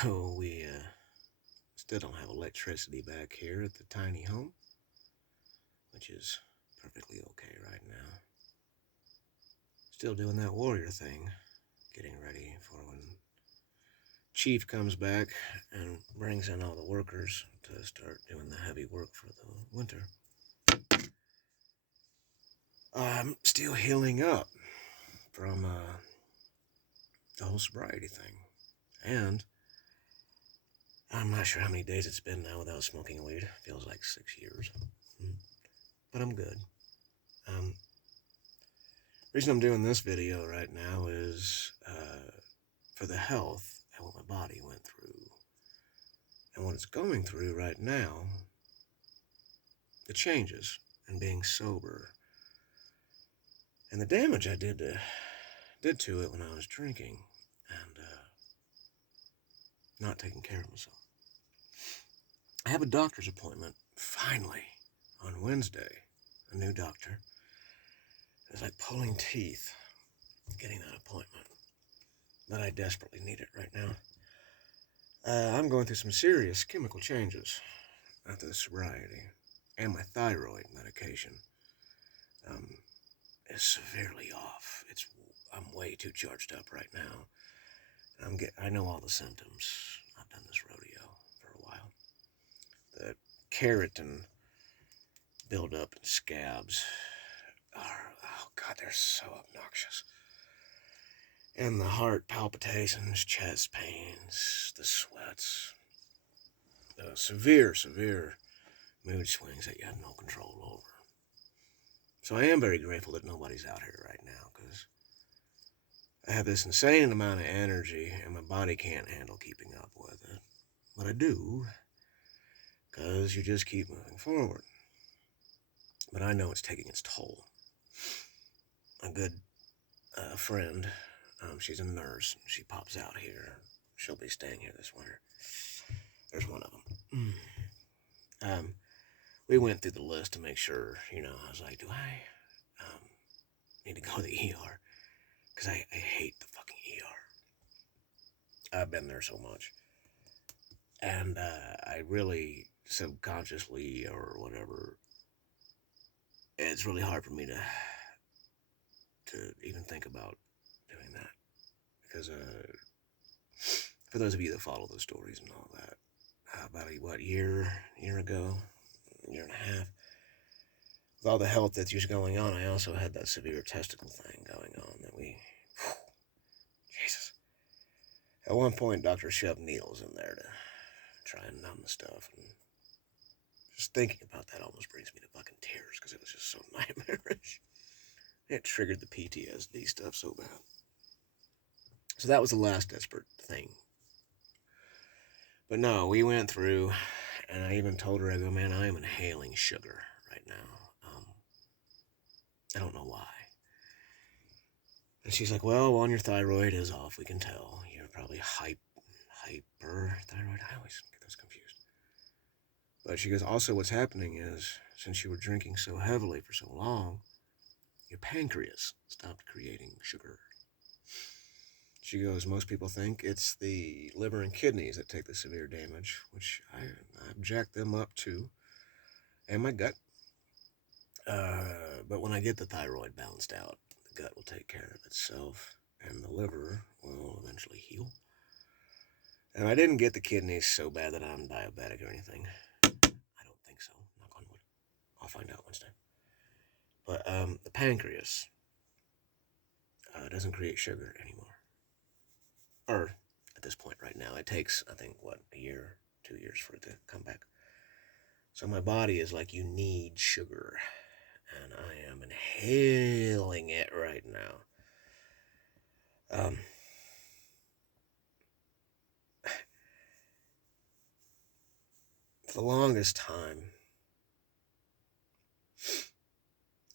So we still don't have electricity back here at the tiny home, which is perfectly okay right now. Still doing that warrior thing, getting ready for when Chief comes back and brings in all the workers to start doing the heavy work for the winter. I'm still healing up from the whole sobriety thing. And I'm not sure how many days it's been now without smoking weed. Feels like 6 years. But I'm good. The reason I'm doing this video right now is for the health and what my body went through. And what it's going through right now, the changes and being sober. And the damage I did to it when I was drinking and not taking care of myself. I have a doctor's appointment, finally, on Wednesday. A new doctor. It's like pulling teeth getting that appointment. But I desperately need it right now. I'm going through some serious chemical changes after the sobriety. And my thyroid medication is severely off. I'm way too charged up right now. I know all the symptoms. I've done this rodeo for a while. The keratin buildup and scabs are, oh God, they're so obnoxious. And the heart palpitations, chest pains, the sweats, the severe mood swings that you have no control over. So I am very grateful that nobody's out here right now, because I have this insane amount of energy and my body can't handle keeping up with it. But I do, because you just keep moving forward. But I know it's taking its toll. A good friend, she's a nurse. She pops out here. She'll be staying here this winter. There's one of them. We went through the list to make sure, I was like, do I need to go to the ER? Because I hate the fucking ER. I've been there so much. And I really subconsciously or whatever, it's really hard for me to even think about doing that. Because for those of you that follow the stories and all that, about a year ago, year and a half, with all the health that's just going on, I also had that severe testicle thing going on that Jesus. At one point, doctor shoved needles in there to try and numb the stuff, and just thinking about that almost brings me to fucking tears, because it was just so nightmarish. It triggered the PTSD stuff so bad. So that was the last desperate thing. But no, we went through, and I even told her, I go, man, I am inhaling sugar right now. I don't know why. And she's like, well, your thyroid is off, we can tell. You're probably hyperthyroid. I always get those confused. But she goes, also what's happening is, since you were drinking so heavily for so long, your pancreas stopped creating sugar. She goes, most people think it's the liver and kidneys that take the severe damage, which I've jacked them up too, and my gut. But when I get the thyroid balanced out, the gut will take care of itself, and the liver will eventually heal. And I didn't get the kidneys so bad that I'm diabetic or anything. I don't think so. Knock on wood. I'll find out Wednesday. But the pancreas doesn't create sugar anymore. Or at this point right now, it takes, I think, a year, 2 years for it to come back. So my body is like, you need sugar. And I am inhaling it right now. For the longest time,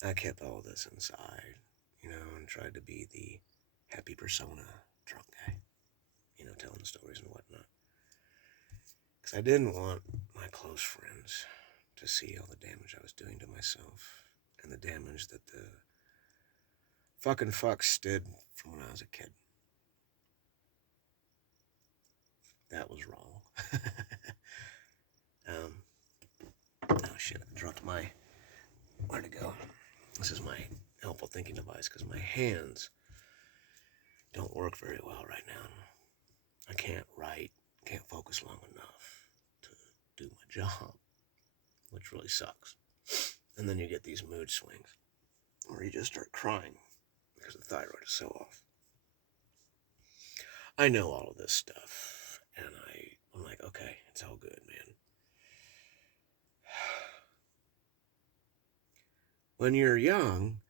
I kept all this inside, and tried to be the happy persona drunk guy, telling stories and whatnot. Because I didn't want my close friends to see all the damage I was doing to myself and the damage that the fucking fucks did from when I was a kid. that was wrong. Oh shit, I dropped my, where'd it go? This is my helpful thinking device because my hands don't work very well right now. I can't write, can't focus long enough to do my job, which really sucks. And then you get these mood swings where you just start crying because the thyroid is so off. I know all of this stuff, and I'm like, okay, it's all good, man. When you're young,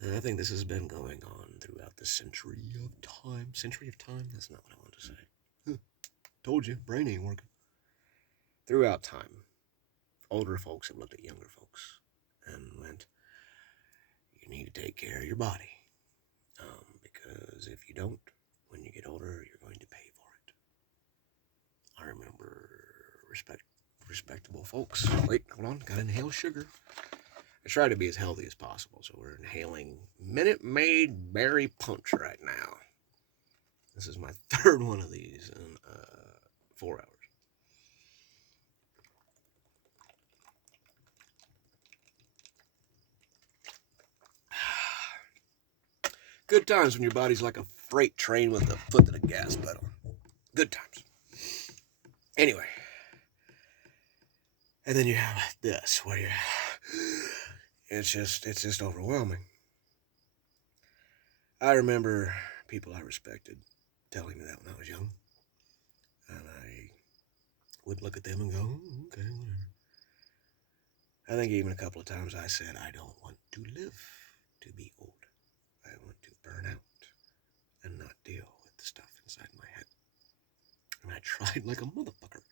and I think this has been going on throughout the century of time. Century of time? That's not what I wanted to say. Told you, brain ain't working. Throughout time, older folks have looked at younger folks and went, you need to take care of your body. Because if you don't, when you get older, you're going to pay for it. I remember respectable folks. Wait, hold on, gotta inhale sugar. I try to be as healthy as possible, so we're inhaling Minute Maid Berry Punch right now. This is my third one of these in 4 hours. Good times when your body's like a freight train with a foot to the gas pedal. Good times. Anyway. And then you have this, where it's just overwhelming. I remember people I respected telling me that when I was young. And I would look at them and go, oh, okay, whatever. I think even a couple of times I said, I don't want to live to be old. I want to burn out and not deal with the stuff inside my head. And I tried like a motherfucker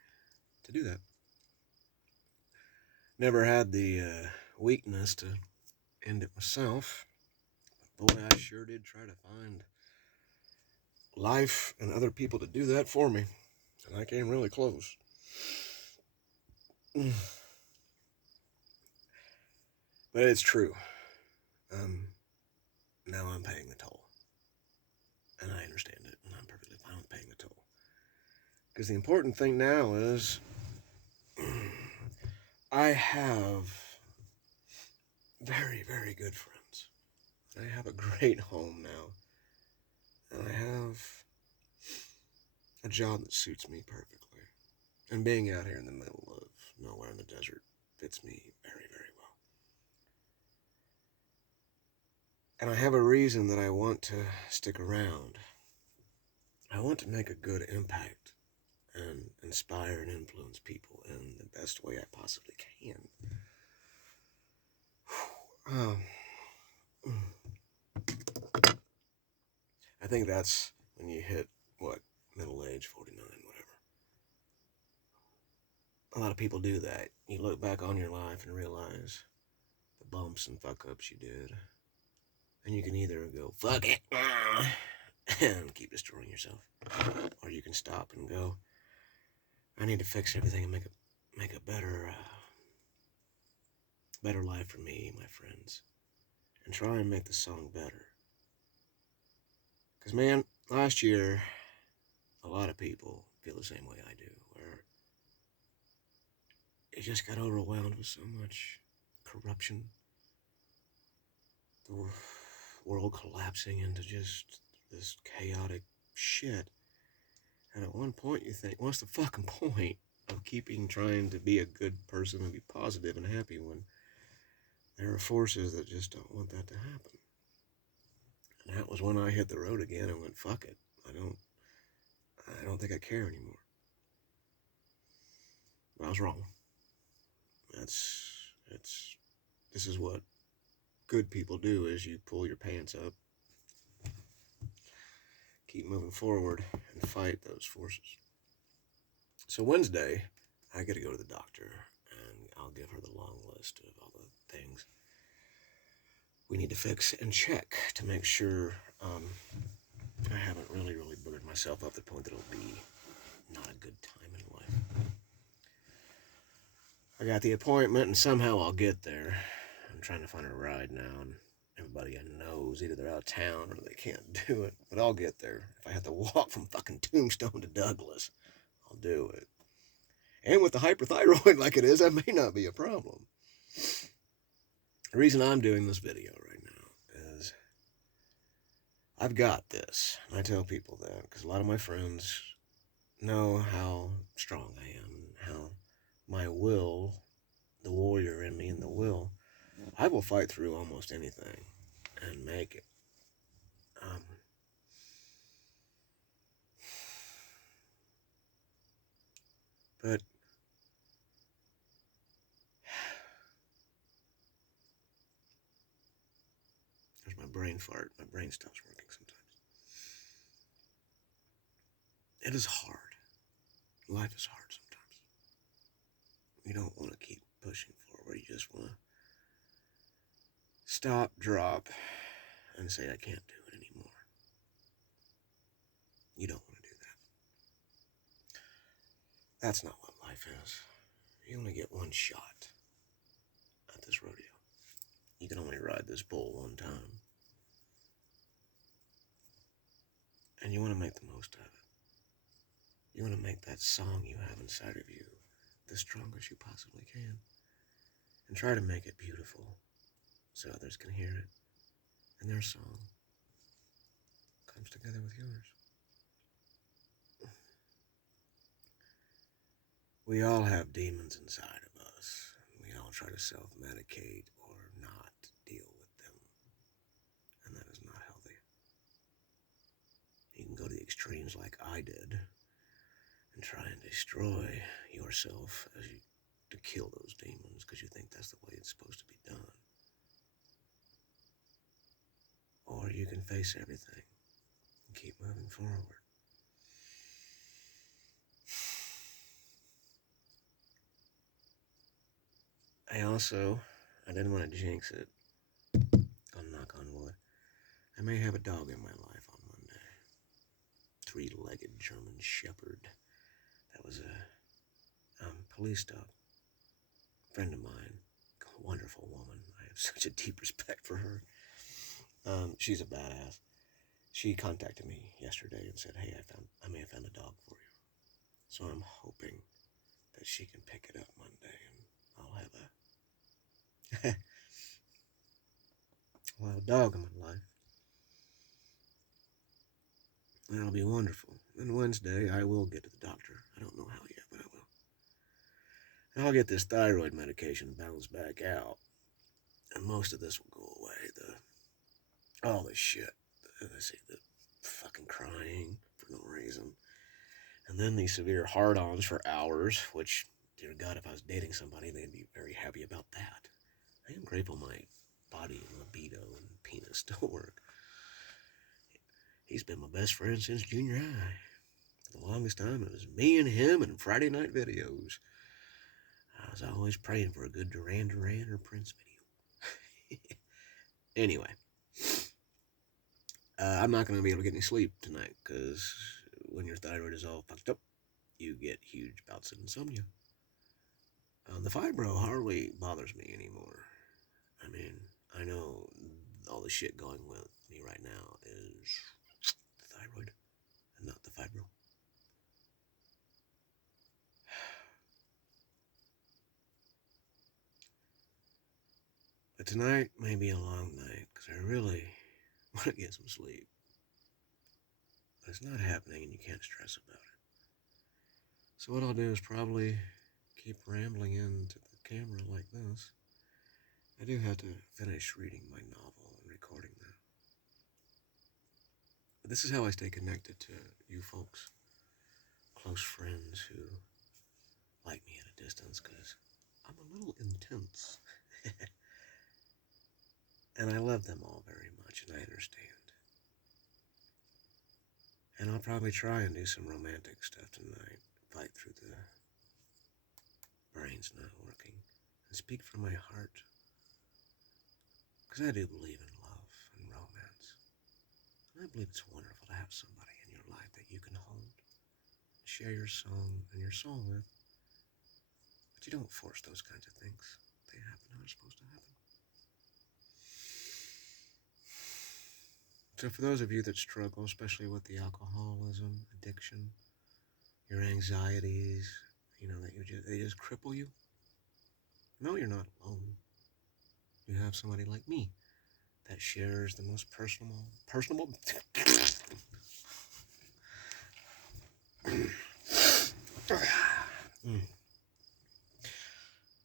to do that. Never had the weakness to end it myself. But boy, I sure did try to find life and other people to do that for me. And I came really close. But it's true. Now I'm paying the toll. And I understand it, and I'm perfectly fine with paying the toll. Because the important thing now is I have very, very good friends. I have a great home now. And I have a job that suits me perfectly. And being out here in the middle of nowhere in the desert fits me very, very well. And I have a reason that I want to stick around. I want to make a good impact and inspire and influence people in the best way I possibly can. I think that's when you hit, middle age, 49, whatever. A lot of people do that. You look back on your life and realize the bumps and fuck-ups you did. And you can either go, fuck it, and keep destroying yourself. Or you can stop and go, I need to fix everything and make a better life for me, my friends. And try and make the song better. Because, man, last year, a lot of people feel the same way I do, where it just got overwhelmed with so much corruption, the world collapsing into just this chaotic shit. And at one point you think, what's the fucking point of trying to be a good person and be positive and happy when there are forces that just don't want that to happen? And that was when I hit the road again and went, fuck it. I don't think I care anymore. But I was wrong. This is what good people do, is you pull your pants up, keep moving forward, and fight those forces. So Wednesday, I get to go to the doctor, and I'll give her the long list of all the things we need to fix and check to make sure I haven't really boogered myself up to the point that it'll be not a good time in life. I got the appointment, and somehow I'll get there. I'm trying to find a ride now, and everybody I know is either they're out of town or they can't do it. But But I'll get there. If I have to walk from fucking Tombstone to Douglas, I'll do it. And with the hyperthyroid like it is, that may not be a problem. The reason I'm doing this video right now is I've got this. And I tell people that because a lot of my friends know how strong I am, and how my will, the warrior in me and the will, I will fight through almost anything and make it. But there's my brain fart. My brain stops working sometimes. It is hard. Life is hard sometimes. You don't want to keep pushing forward. You just want to stop, drop, and say, I can't do it anymore. You don't want to do that. That's not what life is. You only get one shot at this rodeo. You can only ride this bull one time. And you want to make the most of it. You want to make that song you have inside of you the strongest you possibly can. And try to make it beautiful so others can hear it. And their song comes together with yours. We all have demons inside of us. We all try to self-medicate or not deal with them. And that is not healthy. You can go to the extremes like I did and try and destroy yourself as you to kill those demons because you think that's the way it's supposed to be done. Or you can face everything and keep moving forward. I didn't want to jinx it. I'll knock on wood. I may have a dog in my life on Monday. 3-legged German Shepherd. That was a police dog. Friend of mine. A wonderful woman. I have such a deep respect for her. She's a badass. She contacted me yesterday and said, hey, I may have found a dog for you. So I'm hoping that she can pick it up Monday and I'll have a dog in my life. That'll be wonderful. And Wednesday, I will get to the doctor. I don't know how yet, but I will. And I'll get this thyroid medication balanced back out. And most of this will go away. All this shit. The fucking crying for no reason. And then these severe hard-ons for hours, which, dear God, if I was dating somebody, they'd be very happy about that. I am grateful my body and libido and penis still work. He's been my best friend since junior high. For the longest time, it was me and him and Friday night videos. I was always praying for a good Duran Duran or Prince video. Anyway, I'm not going to be able to get any sleep tonight because when your thyroid is all fucked up, you get huge bouts of insomnia. The fibro hardly bothers me anymore. I mean, I know all the shit going with me right now is the thyroid and not the fibro. But tonight may be a long night because I really want to get some sleep. But it's not happening and you can't stress about it. So what I'll do is probably keep rambling into the camera like this. I do have to finish reading my novel and recording that. But this is how I stay connected to you folks. Close friends who like me at a distance because I'm a little intense. And I love them all very much and I understand. And I'll probably try and do some romantic stuff tonight. Fight through the brains not working. And speak from my heart. Because I do believe in love and romance. And I believe it's wonderful to have somebody in your life that you can hold. Share your song and your soul with. But you don't force those kinds of things. They happen how they're supposed to happen. So for those of you that struggle, especially with the alcoholism, addiction, your anxieties, that they just cripple you, no, you're not alone. You have somebody like me that shares the most personable.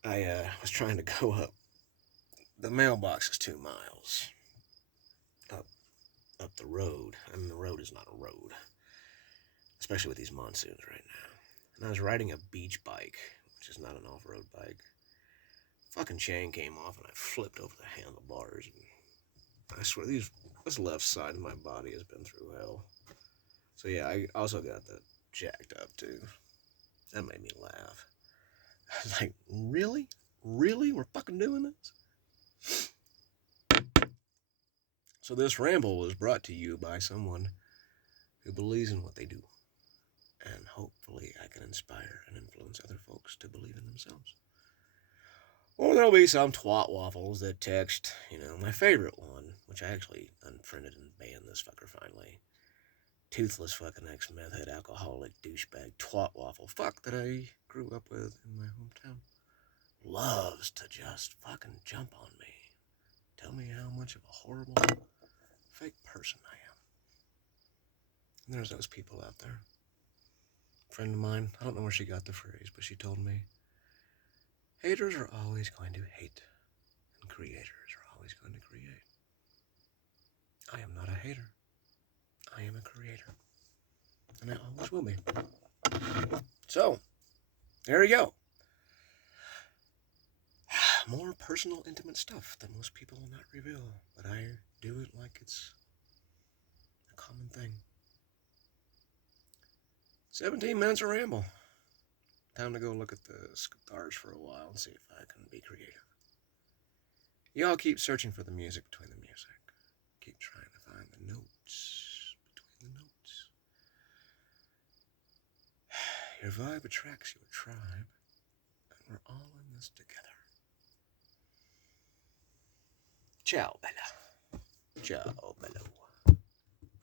I was trying to go up. The mailbox is 2 miles up the road. I mean, the road is not a road, especially with these monsoons right now. And I was riding a beach bike, which is not an off-road bike. Fucking chain came off and I flipped over the handlebars. And I swear, this left side of my body has been through hell. So yeah, I also got that jacked up too. That made me laugh. I was like, really? Really? We're fucking doing this? So this ramble was brought to you by someone who believes in what they do. And hopefully I can inspire and influence other folks to believe in themselves. Or there'll be some twat waffles that text, my favorite one, which I actually unfriended and banned this fucker finally. Toothless fucking ex-meth head alcoholic douchebag twat waffle fuck that I grew up with in my hometown. Loves to just fucking jump on me. Tell me how much of a horrible fake person I am. And there's those people out there. A friend of mine, I don't know where she got the phrase, but she told me, haters are always going to hate, and creators are always going to create. I am not a hater. I am a creator. And I always will be. So, there you go. More personal, intimate stuff that most people will not reveal, but I do it like it's a common thing. 17 minutes of ramble. Time to go look at the stars for a while and see if I can be creative. Y'all keep searching for the music between the music. Keep trying to find the notes between the notes. Your vibe attracts your tribe, and we're all in this together. Ciao, Bella. Ciao, Bella.